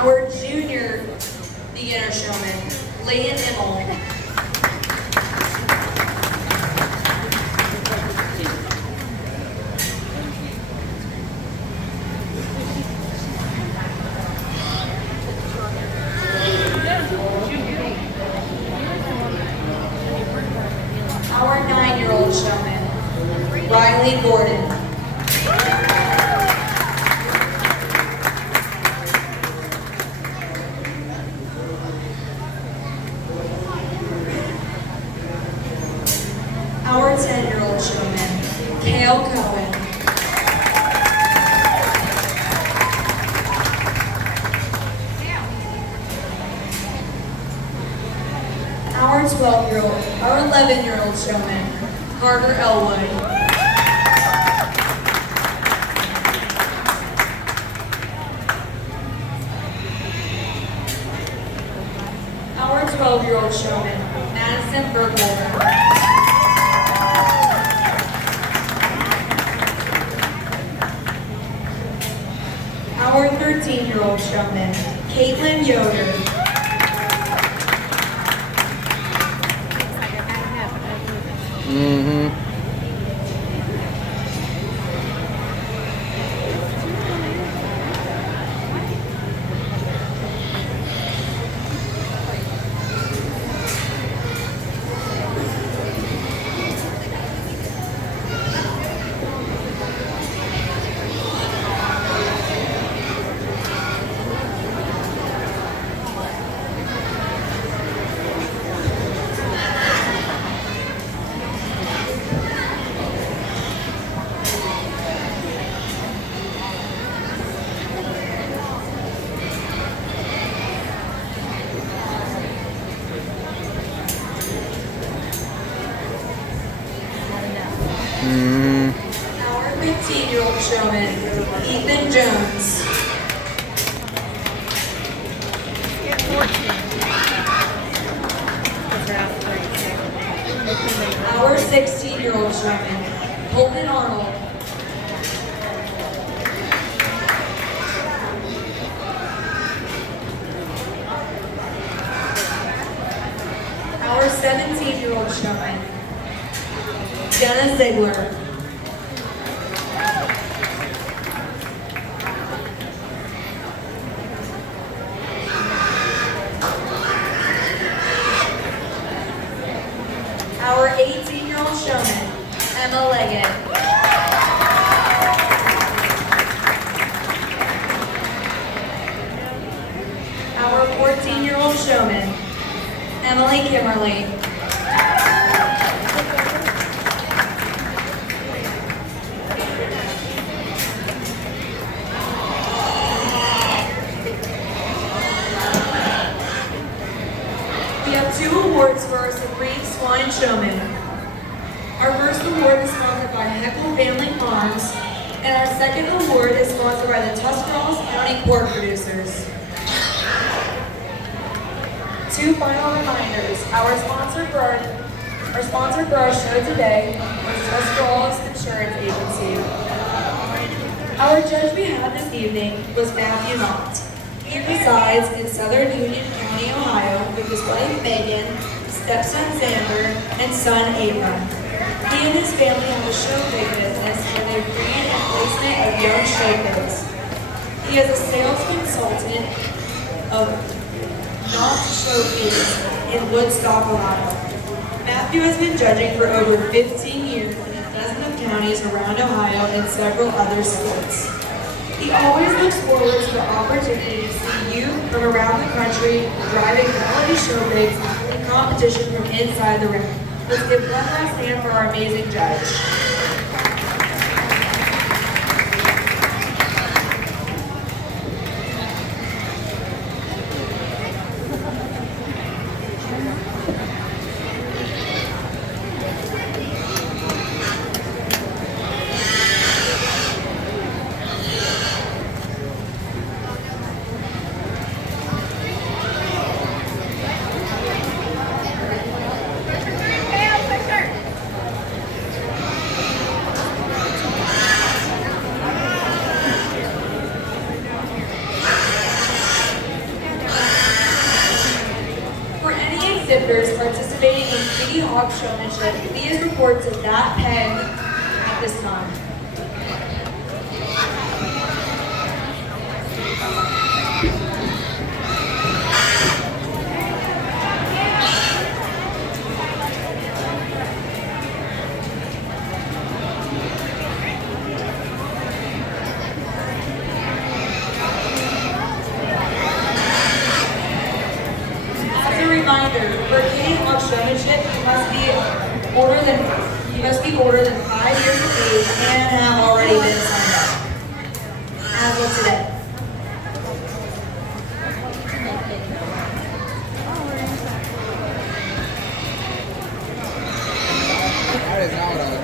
Our junior beginner showman, Leighton Immel. Our 9-year-old showman, Riley Gordon. Our 10-year-old showman, Kale Cohen. Our 11-year-old showman, Carter Elwood. Our 12-year-old showman, Madison Burkholder. Our 13-year-old showman, Caitlin Yoder. Our 15-year-old showman, Ethan Jones. Our 16-year-old showman, Holden Arnold. Our 17-year-old showman, Jenna Ziegler. Our 18-year-old showman, Emma Leggett. Our 14-year-old showman, Emily Kimmerly. We have 2 awards for our Supreme Swine Showman. Our first award is sponsored by Heckle Family Farms, and our second award is sponsored by the Tuscarawas County Pork Producers. 2 final reminders. Our sponsor for our show today was Tuscarawas Insurance Agency. Our judge we had this evening was Matthew Knott. He resides in Southern Union County, Ohio, with his wife Megan, stepson Xander, and son Abram. He and his family have a show pig business where they breed and placement of young show pigs. He is a sales consultant of Knott Trophies in Woodstock, Ohio. Matthew has been judging for over 15 years in a dozen of counties around Ohio and several other states. He always looks forward to the opportunity to see youth from around the country driving quality show pigs in competition from inside the ring. Let's give one last hand for our amazing judge. Hawk showmanship, please report to that pen at this time. Reminder, for gaining Hawk showmanship, you must be older than 5 years of age and have already been signed up. As of today. That is not what I was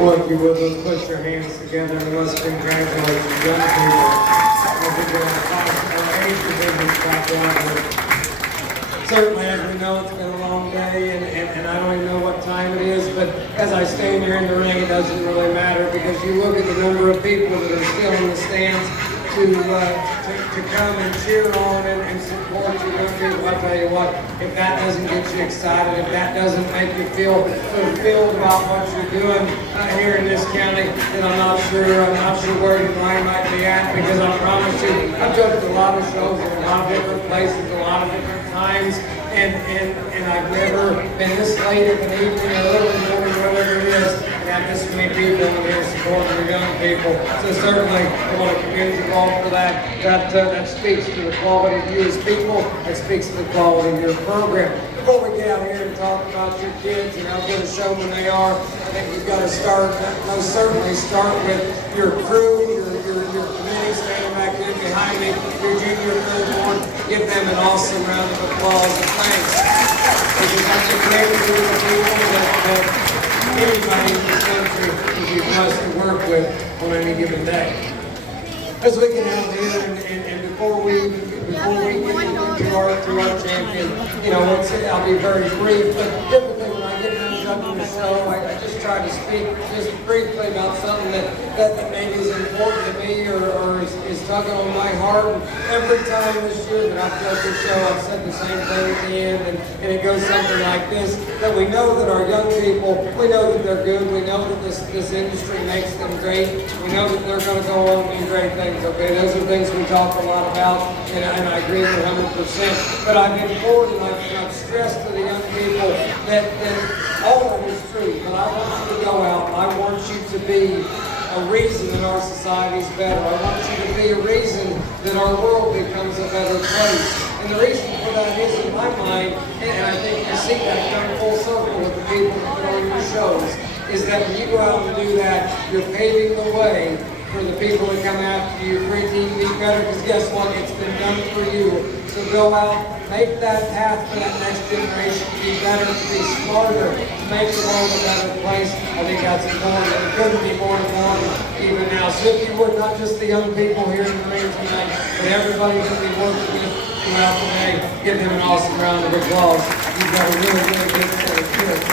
Well, if you would, let's put your hands together and let's congratulate the young people as we go our age divisions back out. Certainly, as we know, it's been a long day, and I don't even know what time it is, but as I stand here in the ring, it doesn't really matter, because you look at the number of people that are still in the stands to come and cheer on and support you young people. I'll tell you what, if that doesn't get you excited, if that doesn't make you feel fulfilled about what you're doing here in this county, then I'm not sure where your mind might be at, because I promise you, I've done a lot of shows in a lot of different places, a lot of different times, and I've never been this late in the evening or early morning, whatever it is, and have this many people in here supporting the young people. So certainly, I want to commend you all for that. That speaks to the quality of you as people. That speaks to the quality of your program. Before we get out here and talk about your kids and how good a showman they are, I think we've got to most certainly start with your crew, your committee standing back here. behind me, your junior firstborn. Give them an awesome round of applause and thanks. Because that's a great group of people that anybody in this country would be blessed to work with on any given day. As we get out here and before we get into our champion, you know, I'll be very brief, but typically when I get up in the show, I just try to speak just briefly about something that maybe is important to me or is tugging on my heart. And every time this year that I've done this show, I've said the same thing at the end, and it goes something like this, that we know that our young people, we know that they're good, we know that this industry makes them great, we know that they're going to go on and do great things, okay? Those are things we talk a lot about, and I agree 100%. But I've been forward and I've stressed to the young people that all of it is true, but I want you to go out, I want you to be a reason that our society is better. I want you to be a reason that our world becomes a better place. And the reason for that is, in my mind, and I think you see that come full circle with the people that put on your shows, is that when you go out and do that, you're paving the way for the people that come after you, for your team to be better, because guess what? It's been done for you. So go out, make that path for that next generation to be better, to be smarter, to make the world a better place. I think that's important, and it couldn't be more important even now. So if you would, not just the young people here in the ring tonight, but everybody that we work with throughout the day, give them an awesome round of applause. You've got a really, really good set of kids.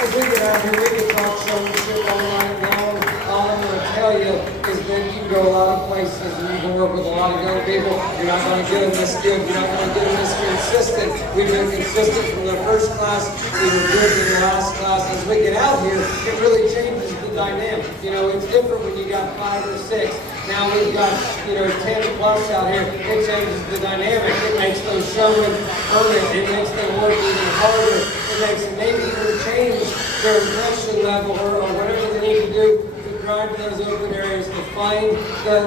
As we get out here, we can talk showmanship all night long. All I'm going to tell you is that you can go a lot of places and you can work with a lot of young people. You're not going to get them this good. You're not going to get them this consistent. We've been consistent from the first class. We were good in the last class. As we get out here, it really changes the dynamic. You know, it's different when you got 5 or 6. Now we've got, 10 plus out here. It changes the dynamic. It makes those showmen earn it. It makes them work even harder. It makes them maybe even change their aggression level or whatever they need to do to drive to those open areas, to find the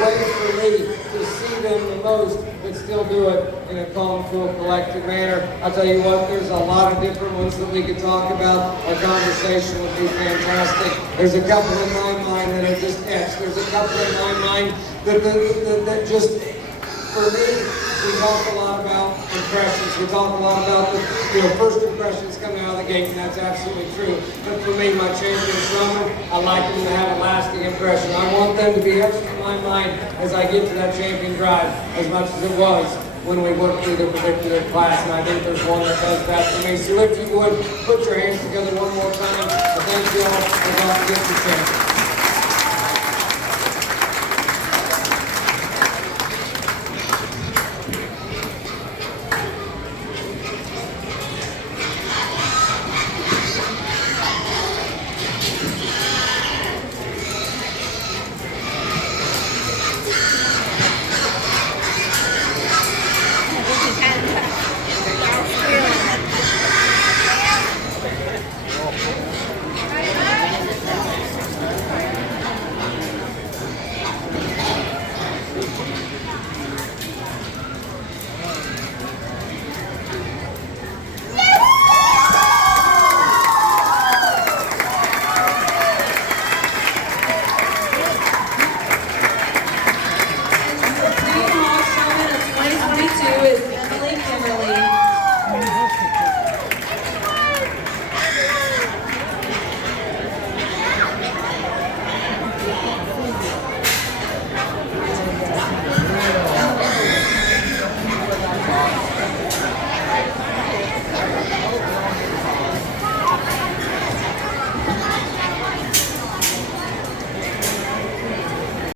way for me to see them the most, but still do it in a calm, cool, collected manner. I'll tell you what, there's a lot of different ones that we could talk about. Our conversation would be fantastic. There's a couple in my mind that are just etched. There's a couple in my mind that just, for me, we talk a lot about impressions. We talk a lot about the first impressions coming out of the gate, and that's absolutely true. But for me, my champion showman, I like them to have a lasting impression. I want them to be etched in my mind as I get to that champion drive, as much as it was when we worked through the particular class. And I think there's one that does that for me. So if you would, put your hands together one more time. I thank you all. We're about to get the champion.